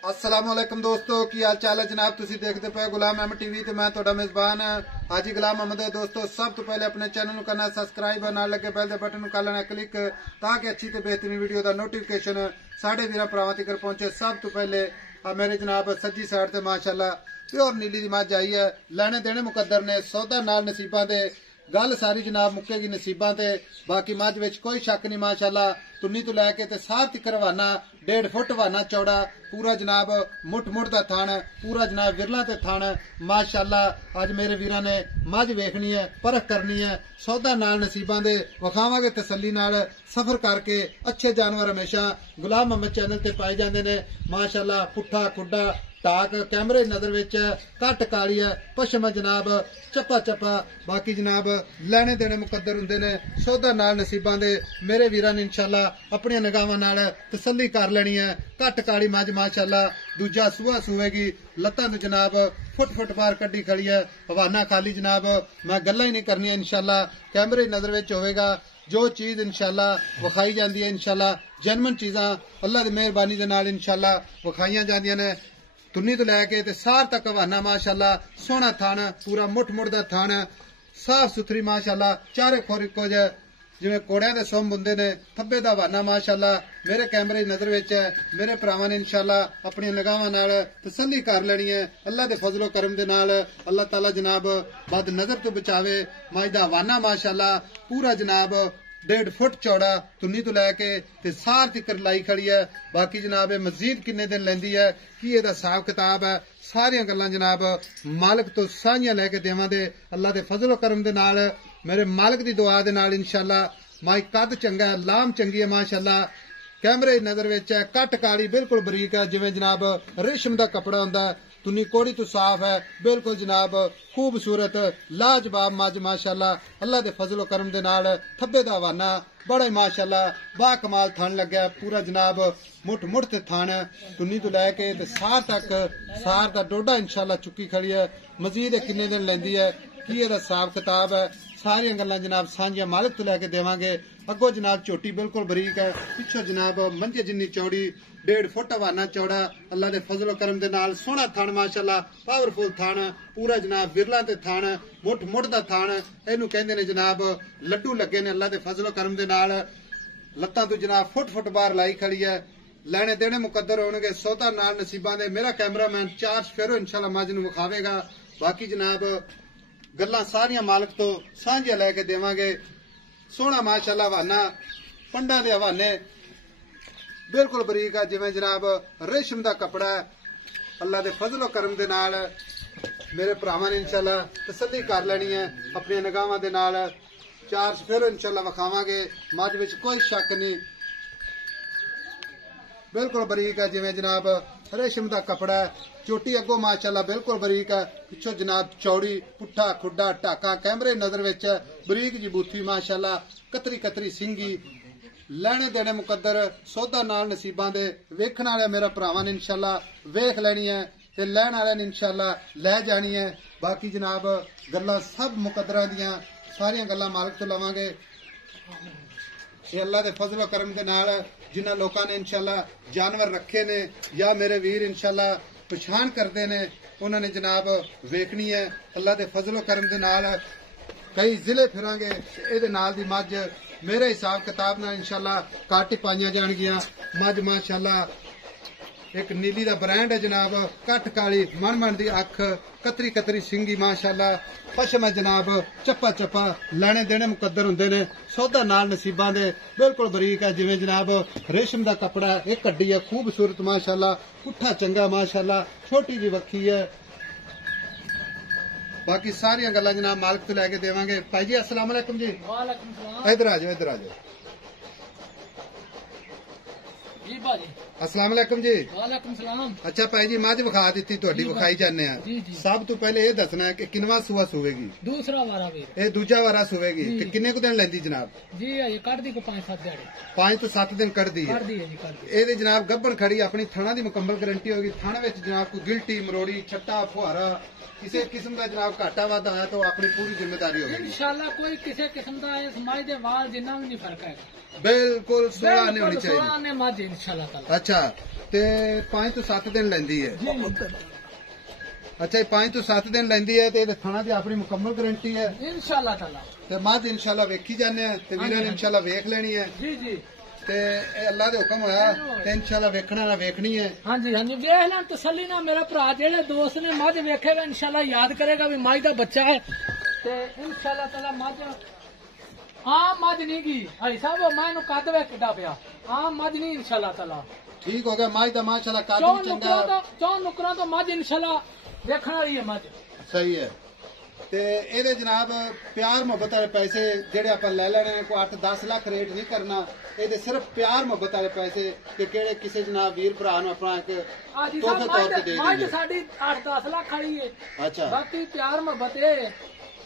अस्सलामुअलैकुम दोस्तों की हाल चाल है जनाब। तुसी देखते पे गुलाम अहमद टीवी ते मैं तुहाडा मेजबान हाजी गुलाम अहमद। दोस्तों सब तो पहले अपने चैनल को करना सब्सक्राइब और नाल लगे बेल दे बटन को करना क्लिक ताकि अच्छी ते बेहतरीन वीडियो का नोटिफिकेशन साढ़े वीर भरावां तक पहुंचे। सब तो पहले मेरे जनाब सज्जी साइड ते माशाअल्लाह प्योर नीली दी मझ आई है। लेने देने मुकद्दर ने सौदा नाल नसीबां दे गल सारी जनाब मुक्केगी नसीबां ते। बाकी मझ विच कोई शक नहीं माशाअल्लाह तुन्नी तो लैके ते सार तिकर हवाना 1.5 फुट हवाना चौड़ा पूरा जनाब मुठ मुठ दा थान पूरा जनाब विरला ते थान माशाअल्लाह। अज मेरे वीरां ने मझ वेखनी है परख करनी है सौदा नाल नसीबां दे वखावांगे तसल्ली नाल। सफर करके अच्छे जानवर हमेशा गुलाम अहमद चैनल ते पाए जांदे ने माशाअल्लाह। पुट्ठा खुड्डा टाक कैमरे नजर विच घट काली है पशम जनाब चप्पा चप्पा। बाकी जनाब लेने देने मुकद्दर हुंदे ने सौदा नाल नसीबां दे। मेरे वीरां ने इंशाअल्लाह अपनी निगाहां नाल तसल्ली कर लेनी है। घट काली मझ माशाअल्लाह दूजा सूआ सूएगी लत्तां तो जनाब फुट फुट बाहर कड्डी खड़ी है हवाना खाली जनाब। मैं गल्लां ही नहीं करनियां इंशाअल्लाह कैमरे नजर विच होवेगा जो चीज इंशाअल्लाह विखाई जांदी है इंशाअल्लाह जेनवन चीज़ां अल्लाह दी मेहरबानी दे नाल इंशाअल्लाह विखाईयां जांदियां ने। तुन्नी तो लैके ते सार तक हवाना माशाअल्लाह सोहना थान पूरा मुठ मुठ दा थान साफ सुथरी माशाअल्लाह। चारे खोर इक्को जिहे जिवें कोड़ियां दे सुंभ हुंदे ने थब्बे दा हवाना माशाअल्लाह। मेरे कैमरे नजर विच है मेरे भरावां ने इंशाअल्लाह अपनी निगाहां नाल तसल्ली कर लेनी है अल्लाह दे फजलो करम दे नाल। अल्लाह ताला जनाब बद नजर तो बचावे। मझ दा हवाना माशाअल्लाह पूरा जनाब 1.5 फुट चौड़ा तुन्नी तो लैके ते सार तिकर लाई खड़ी है। बाकी जनाब मजीद किन्ने दिन लैंदी है कि एदा हिसाब किताब है सारियां गल्लां जनाब मालिक तो सारियां लैके देवांगे अल्लाह दे फजलो करम दे नाल। मेरे मालिक दी दुआ दे नाल इंशाअल्लाह माई कद चंगा है लाम चंगी है माशाअल्लाह। कैमरे नजर विच है कट काली बिल्कुल बरीक है जिवें जनाब रेशम दा कपड़ा हुंदा है। तुन्नी कोड़ी तो साफ है बिल्कुल जनाब खूबसूरत लाजवाब मझ माशाअल्लाह। अल्लाह दे फजलो करम दे नाल थब्बे दा हवाना बड़ा ही माशाअल्लाह बा कमाल थान लग्या पूरा जनाब मुठ मुठ ते थान तुन्नी तो लैके ते सार तक सार दा डोडा इंशाअल्लाह चुकी खड़ी है। मजीद किन्ने दिन लैंदी है कि एदा हिसाब किताब है सारियां गल्लां जनाब सांझियां मालिक तो लैके देवांगे। अगो जनाब चोटी बिल्कुल बरीक है पिछो जनाब मंजे जिन्नी चौड़ी 1.5 फुट हवाना चौड़ा अल्लाह दे फजलो करम दे नाल सोहना थान माशाअल्लाह पावरफुल थान पूरा जनाब विरला ते थान मुठ मुठ दा थान इहनू कहंदे ने जनाब लड्डू लगे ने अल्लाह दे फजलो करम दे नाल। लत्तां तो जनाब फुट फुट बाहर लाई खड़ी है। लेने देने मुकद्दर होणगे सौदा नाल नसीबां दे। मेरा कैमरामैन 4 फेरो इंशाअल्लाह मझ नू विखावेगा। बाकी जनाब गल्लां सारियां मालिक तो सांझियां लैके देवांगे। सोहना माशाअल्लाह हवाना पंडा दे हवाने बिल्कुल बरीक है जिवें जनाब रेशम दा कपड़ा है। अल्लाह दे फजलो करम दे नाल मेरे भरावां ने इंशाअल्लाह तसल्ली कर लेनी है अपनी निगाहां दे नाल। 4 फेरो इंशाअल्लाह विखावांगे मझ विच कोई शक नहीं बिल्कुल बरीक है जिवें जनाब रेशम दा कपड़ा है। चोटी अगो माशाअल्लाह बिल्कुल बरीक है पिछो जनाब चौड़ी पुट्ठा खुड्डा टाका कैमरे नजर विच बरीक जी बूथी माशाअल्लाह कतरी कतरी सिंगी। लेने देने मुकद्दर सौदा नाल नसीबां दे। वेखण वाले मेरा भरावां ने इंशाअल्लाह वेख लेनी है ते लैण वाले ने इंशाअल्लाह लै जानी है। बाकी जनाब गल्लां सब मुकद्दरां दियां सारियां गल्लां मालिक तो लवांगे। ये अल्लाह दे फजलो करम दे नाल जिन्हां लोकां ने इंशाअल्लाह जानवर रखे ने या मेरे वीर इंशाअल्लाह पछाण करते ने उन्होंने जनाब वेखनी है अल्लाह दे फजलो करम दे नाल। कई जिले फिरांगे इहदे नाल दी मझ मेरे हिसाब किताब नाल इंशाअल्लाह घट ही पाईयां जाणगियां। मझ माशाअल्लाह एक नीली दा ब्रांड है जनाब घट काली मन मन दी अख कतरी कतरी सिंगी माशाअल्लाह पशम है जनाब चप्पा चप्पा। लेने देने मुकद्दर हुंदे ने सौदा नाल नसीबां दे बिल्कुल बरीक है जिवें जनाब रेशम दा कपड़ा एक कड्डी है खूबसूरत माशाअल्लाह पुट्ठा चंगा माशाअल्लाह छोटी जी वक्खी है। बाकी सारियां गल्लां जनाब मालिक तो लैके देवांगे। भाई जी अस्सलाम वालेकुम जी। वालेकुम सलाम। इधर आ जाओ इधर आ जाओ। जी भाजी अस्सलाम वालेकुम जी। वालेकुम सलाम। अच्छा भाई जी मझ विखा दी तुहाडी विखाई जाने आ। सब तो पहले ये दसना है कि किनवा सूआ सुवेगी? दूसरा वारा वीर ये दूजा वारा सुवेगी ते किन्ने को दिन लैंदी जनाब? जी ये कट दी को 5-7 दिहाड़े 5 तो 7 दिन कट दी है जी कर दी। ये जनाब गब्बन खड़ी अपनी थाना दी मुकम्मल गारंटी होगी। थाने विच जनाब कोई गिल्टी मरोड़ी छट्टा फुहारा किसी किस्म का जनाब घाटा वाधा है तो अपनी पूरी जिम्मेदारी होगी इंशाअल्लाह। कोई किसी किस्म का इस माई दे वाल जिन्ना भी नहीं फर्क है बिल्कुल सुहा नहीं होनी चाहिए इंशाअल्लाह। अच्छा ਤੇ 5 ਤੋਂ 7 ਦਿਨ ਲੈਂਦੀ ਹੈ। ਜੀ ਅੱਛਾ ਇਹ 5 ਤੋਂ 7 ਦਿਨ ਲੈਂਦੀ ਹੈ ਤੇ ਇਹਦੇ ਥਣਾ ਦੀ ਆਪਣੀ ਮੁਕੰਮਲ ਗਾਰੰਟੀ ਹੈ इंशाल्लाह ताला। ਤੇ ਮੱਝ ਇਨਸ਼ਾਅੱਲਾ ਵੇਖੀ ਜਾਂਦੇ ਆ ਤੇ ਵੀਰਾਂ ਨੇ ਇਨਸ਼ਾਅੱਲਾ ਵੇਖ ਲੈਣੀ ਹੈ जी जी ਤੇ ਇਹ ਅੱਲਾ ਦੇ ਹੁਕਮ ਹੋਇਆ ਤੇ ਇਨਸ਼ਾਅੱਲਾ ਵੇਖਣਾ ਨਾ ਵੇਖਣੀ ਹੈ। हाँ जी हाँ जी वेख लें तसल्ली ना मेरा भरा जेड़े दोस्त ने मझ वेखेगा इंशाल्लाह याद करेगा भी मझ का बच्चा है ते इंशाल्लाह ताला मझ आम मझ नहीं की हाई साहब मैं कद वे किड्डा पिया आम मझ नहीं इंशाल्लाह ताला ठीक हो गया मझ का माशाअल्लाह काफी चंगा चौ नुकरों तो मझ इंशाल्लाह देखने वाली है मझ सही है ਤੇ ਇਹਦੇ ਜਨਾਬ ਪਿਆਰ ਮੁਹੱਬਤ ਵਾਲੇ ਪੈਸੇ ਜਿਹੜੇ ਆਪਾਂ ਲੈ ਲੈਣੇ ਨੇ ਕੋਈ 8-10 ਲੱਖ ਰੇਟ ਨਹੀਂ ਕਰਨਾ ਇਹਦੇ ਸਿਰਫ ਪਿਆਰ ਮੁਹੱਬਤ ਵਾਲੇ ਪੈਸੇ ਕਿ ਕਿਹੜੇ ਕਿਸੇ ਜਨਾਬ ਵੀਰ ਭਰਾ ਨੂੰ ਆਪਣਾ ਇੱਕ ਤੋਹਫੇ ਤੌਰ ਤੇ ਦੇ ਮੱਝ ਦੇਈਏ। ਸਾਡੀ 8-10 ਲੱਖ ਵਾਲੀ ਹੈ ਅੱਛਾ ਬਾਕੀ ਪਿਆਰ ਮੁਹੱਬਤ ਇਹ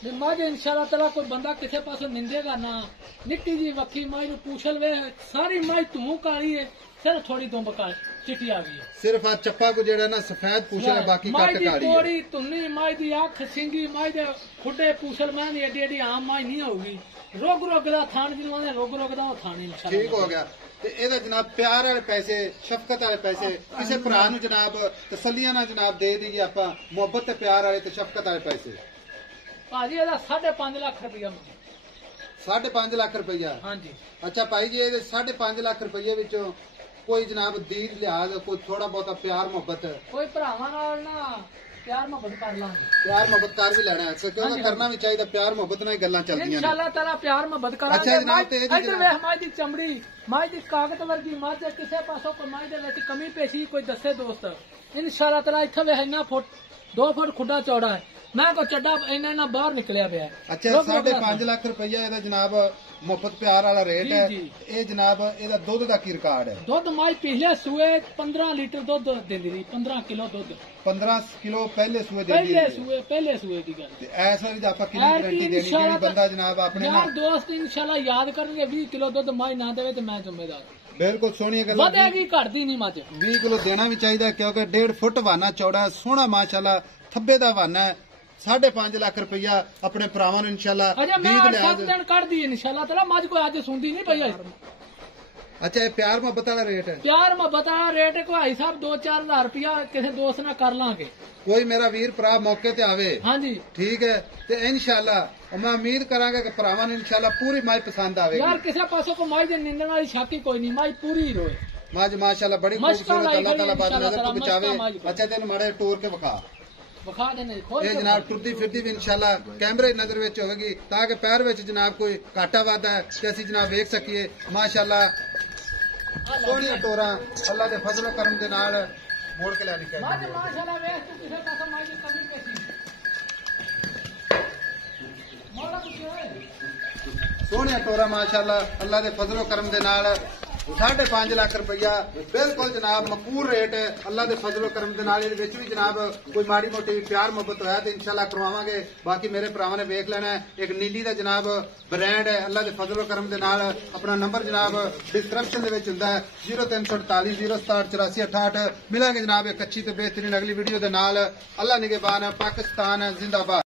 ਵੀ ਮੱਝ ਇੰਸ਼ਾਅੱਲਾ ਤਾਲਾ ਕੋਈ ਬੰਦਾ ਕਿਸੇ ਪਾਸੋਂ ਨਿੰਦੇਗਾ ਨਾ ਨਿੱਕੀ ਜੀ ਵੱਖੀ ਮੱਝ ਨੂੰ ਪੂਛਲ ਵੇ ਸਾਰੀ ਮੱਝ ਧੂੰ ਕਾਲੀ ਹੈ ਸਿਰਫ ਥੋੜੀ ਦੁੰਬ ਕਾਲੀ ਚਿੱਟੀ ਆ ਗਈ ਹੈ ਸਿਰਫ ਆ ਚੱਪਾ ਕੋ ਜਿਹੜਾ ਨਾ ਸਫੈਦ ਪੂਛਲ ਹੈ ਬਾਕੀ ਕੱਟ ਕਾੜੀ ਹੈ। ਕੋੜੀ ਤੁੰਨੀ ਮੱਝ ਦੀ ਅੱਖ ਸਿੰਗੀ ਮੱਝ ਦੇ ਖੁੱਡੇ ਪੂਛਲ ਮੈਂ ਦੀ ਏਡੀ ਏਡੀ ਆਮ ਮੱਝ ਨਹੀਂ ਹੋਊਗੀ ਰੋਗ ਦਾ ਥਾਣ ਜਿਹਨੂੰ ਆਂਦੇ ਰੋਗ ਦਾ ਉਹ ਥਾਣ ਇੰਸ਼ਾਅੱਲਾ ਠੀਕ ਹੋ ਗਿਆ ਤੇ ਇਹਦਾ ਜਨਾਬ ਪਿਆਰ ਵਾਲੇ ਪੈਸੇ ਸ਼ਫਕਤ ਵਾਲੇ ਪੈਸੇ ਕਿਸੇ ਭਰਾ ਨੂੰ ਜਨਾਬ ਤਸੱਲੀਆਂ ਨਾਲ ਜਨਾਬ ਦੇ ਦਈਏ ਆਪਾਂ ਮੁਹੱਬਤ ਤੇ ਪਿਆਰ ਵਾਲੇ ਤੇ ਸ਼ਫਕਤ ਵਾਲੇ ਪੈਸੇ ਭਾਜੀ ਇਹਦਾ 5.5 ਲੱਖ ਰੁਪਇਆ 5.5 ਲੱਖ ਰੁਪਈਆ ਹਾਂਜੀ ਅੱਛਾ ਭਾਈ ਜੀ ਇਹਦੇ 5.5 ਲੱਖ ਰੁਪਈਏ ਵਿੱਚੋਂ ਕੋਈ ਜਨਾਬ ਦੀਦ ਲਿਹਾਜ਼ ਕੋਈ ਥੋੜਾ ਬਹੁਤਾ ਪਿਆਰ ਮੁਹੱਬਤ ਕੋਈ ਭਰਾਵਾਂ ਨਾਲ ਨਾ ਪਿਆਰ ਮੁਹੱਬਤ ਕਰ ਲਾਂਗੇ ਪਿਆਰ ਮੁਹੱਬਤ ਕਰ ਵੀ ਲੈਣਾ ਹੈ ਕਿਉਂਕਿ ਕਰਨਾ ਵੀ ਚਾਹੀਦਾ ਪਿਆਰ ਮੁਹੱਬਤ ਨਾਲ ਹੀ ਗੱਲਾਂ ਚੱਲਦੀਆਂ ਨੇ। इंशाल्लाह ताला प्यार मोहब्बत करांगे। अच्छा जनाब, ते इहदी इधर वेख माई दी चमड़ी माई दी कागत वर्गी मझ किसे पासों कोई माई दे विच कमी पेशी कोई दसे दोस्त इंशाल्लाह ताला इत्थे वेख इन्ना फुट 2 फुट खुड्डा चौड़ा है मैं को चड्डा इन्ना बाहर निकलिया पिया है। ਅੱਛਾ 5.5 ਲੱਖ ਰੁਪਈਆ ਇਹਦਾ ਜਨਾਬ ਮੁਹੱਬਤ ਪਿਆਰ ਵਾਲਾ ਰੇਟ ਹੈ। ਜੀ। ਇਹ ਜਨਾਬ ਇਹਦਾ ਦੁੱਧ ਦਾ ਕੀ ਰਿਕਾਰਡ ਹੈ? ਦੁੱਧ ਮਾਈ ਪਿਛਲੇ ਸੂਏ 15 ਲੀਟਰ ਦੁੱਧ ਦਿੰਦੀ ਰਹੀ 15 ਕਿਲੋ ਦੁੱਧ 15 ਕਿਲੋ ਪਹਿਲੇ ਸੂਏ ਦਿੰਦੀ ਹੈ ਪਹਿਲੇ ਸੂਏ ਦੀ ਗੱਲ ਤੇ ਇਸ ਵਾਰੀ ਤਾਂ ਆਪਾਂ ਕਿੰਨੀ ਗਾਰੰਟੀ ਦੇਣੀ ਜਿਹੜੀ ਬੰਦਾ ਜਨਾਬ ਆਪਣੇ ਯਾਰ ਨਾਲ ਦੋਸਤ ਇੰਸ਼ਾਅੱਲਾ ਯਾਦ ਕਰਨਗੇ 20 ਕਿਲੋ ਦੁੱਧ ਮਾਈ ਨਾ ਦੇਵੇ ਤੇ ਮੈਂ ਜ਼ਿੰਮੇਦਾਰ ਬਿਲਕੁਲ ਸੋਹਣੀਆਂ ਗੱਲਾਂ ਵਧੇਗੀ ਘਟਦੀ ਨਹੀਂ ਮੱਝ 20 ਕਿਲੋ ਦੇਣਾ ਵੀ ਚਾਹੀਦਾ ਕਿਉਂਕਿ 1.5 ਫੁੱਟ ਵਾਨਾ ਚੌੜਾ ਸੋਹਣਾ ਮਾਸ਼ਾਅੱਲਾ ਥੱਬੇ ਦਾ ਵਾਨਾ ਹੈ। 5.5 ਲੱਖ ਰੁਪਈਆ ਆਪਣੇ ਭਰਾਵਾਂ ਨੂੰ ਇਨਸ਼ਾਅੱਲਾ ਅਜਾ ਮੈਂ ਦੀਦ 7 ਦਿਨ ਕੱਢਦੀ ਇਨਸ਼ਾਅੱਲਾ ਤਾਲਾ ਮੱਝ ਕੋਈ ਅੱਜ ਸੁਣਦੀ ਨਹੀਂ ਪਈ ਅੱਛਾ ਇਹ ਪਿਆਰ ਮੁਹੱਬਤ ਵਾਲਾ ਰੇਟ ਹੈ। ਪਿਆਰ ਮੁਹੱਬਤ ਵਾਲਾ ਰੇਟ ਕੋਈ ਭਾਈ ਸਾਹਿਬ 2-4 ਹਜ਼ਾਰ ਰੁਪਇਆ ਕਿਸੇ ਦੋਸਤ ਨਾਲ ਕਰ ਲਾਂਗੇ ਕੋਈ ਮੇਰਾ ਵੀਰ ਭਰਾ ਮੌਕੇ ਤੇ ਆਵੇ ਹਾਂਜੀ ਠੀਕ ਹੈ ਤੇ ਇਨਸ਼ਾਅੱਲਾ ਮੈਂ ਉਮੀਦ ਕਰਾਂਗਾ ਕਿ ਭਰਾਵਾਂ ਨੂੰ ਇਨਸ਼ਾਅੱਲਾ ਪੂਰੀ ਮਾਈ ਪਸੰਦ ਆਵੇਗੀ। ਯਾਰ ਕਿਸੇ ਪਾਸੋਂ ਕੋ ਮੱਝ ਦੇ ਨਿੰਦਣ ਵਾਲੀ ਛਾਤੀ ਕੋਈ ਨਹੀਂ ਮੱਝ ਪੂਰੀ ਹੀ ਰੋਏ ਮਾਝ ਮਾਸ਼ਾਅੱਲਾ ਬੜੀ ਖੂਬਸੂਰਤ ਅੱਲਾਹ ਤਾਲਾ ਬਾਦ ਨਜ਼ਰ ਤੋਂ ਬਚਾਵੇ। ਅੱਛਾ ਤੈਨੂੰ ਮਾੜੇ ਟੂਰ ਕੇ ਵਿਖਾ ਵਿਖਾ ਦੇਣੇ ਖੋਲ ਇਹ ਜਨਾਬ ਟੁਰਦੀ ਫਿਰਦੀ ਵੀ ਇਨਸ਼ਾਅੱਲਾ ਕੈਮਰੇ ਦੀ ਨਜ਼ਰ ਵਿੱਚ ਹੋਵੇਗੀ ਤਾਂ ਕਿ ਪੈਰ ਵਿੱਚ ਜਨਾਬ ਕੋਈ ਘਾਟਾ ਵਾਧਾ ਹੈ ਤੇ ਅਸੀਂ ਜਨਾਬ ਵੇਖ ਸਕੀਏ ਮਾਸ਼ਾਅੱਲਾ ਸੋਹਣੀਆਂ ਟੋਰਾਂ ਅੱਲਾਹ ਦੇ ਫਜ਼ਲ ਕਰਮ ਦੇ ਨਾਲ ਮੋੜ ਕੇ ਲੈਣੀ ਮੱਝ ਚਾਹੀਦੀ ਹੈ। ਮਾਸ਼ਾਅੱਲਾ ਵੇਖ ਤੂੰ ਕਿਸੇ ਪਾਸੋਂ ਮੱਝ ਦੀ ਕਮੀ ਪੇਸ਼ੀ ਮੌਲਾ ਕੁਛ ਹੋਏ ਸੋਹਣੀਆਂ ਟੋਰਾਂ ਮਾਸ਼ਾਅੱਲਾ ਅੱਲਾਹ ਦੇ ਫਜ਼ਲ ਕਰਮ ਦੇ ਨਾਲ 5.5 ਲੱਖ ਰੁਪਈਆ ਬਿਲਕੁਲ ਜਨਾਬ ਮਕਬੂਲ ਰੇਟ ਹੈ ਅੱਲਾਹ ਦੇ ਫਜ਼ਲ ਕਰਮ ਦੇ ਨਾਲ। ਇਹਦੇ ਵਿੱਚ ਵੀ ਜਨਾਬ ਕੋਈ ਮਾੜੀ ਮੋਟੀ ਪਿਆਰ ਮੁਹੱਬਤ ਹੋਇਆ ਤੇ ਇਨਸ਼ਾਅੱਲਾ ਕਰਵਾਵਾਂਗੇ। ਬਾਕੀ ਮੇਰੇ ਭਰਾਵਾਂ ਨੇ ਵੇਖ ਲੈਣਾ ਇੱਕ ਨੀਲੀ ਦਾ ਜਨਾਬ ਬ੍ਰਾਂਡ ਹੈ ਅੱਲਾਹ ਦੇ ਫਜ਼ਲ ਕਰਮ ਦੇ ਨਾਲ। ਆਪਣਾ ਨੰਬਰ ਜਨਾਬ ਡਿਸਕ੍ਰਿਪਸ਼ਨ ਦੇ ਵਿੱਚ ਹੁੰਦਾ ਹੈ 0348 067 8468। ਮਿਲਾਂਗੇ ਜਨਾਬ ਇੱਕ ਅੱਛੀ ਤੇ ਬਿਹਤਰੀਨ ਅਗਲੀ ਵੀਡੀਓ ਦੇ ਨਾਲ। ਅੱਲਾਹ ਨਿਗਹਿਬਾਨ ਪਾਕਿਸਤਾਨ ਜ਼ਿੰਦਾਬਾਦ।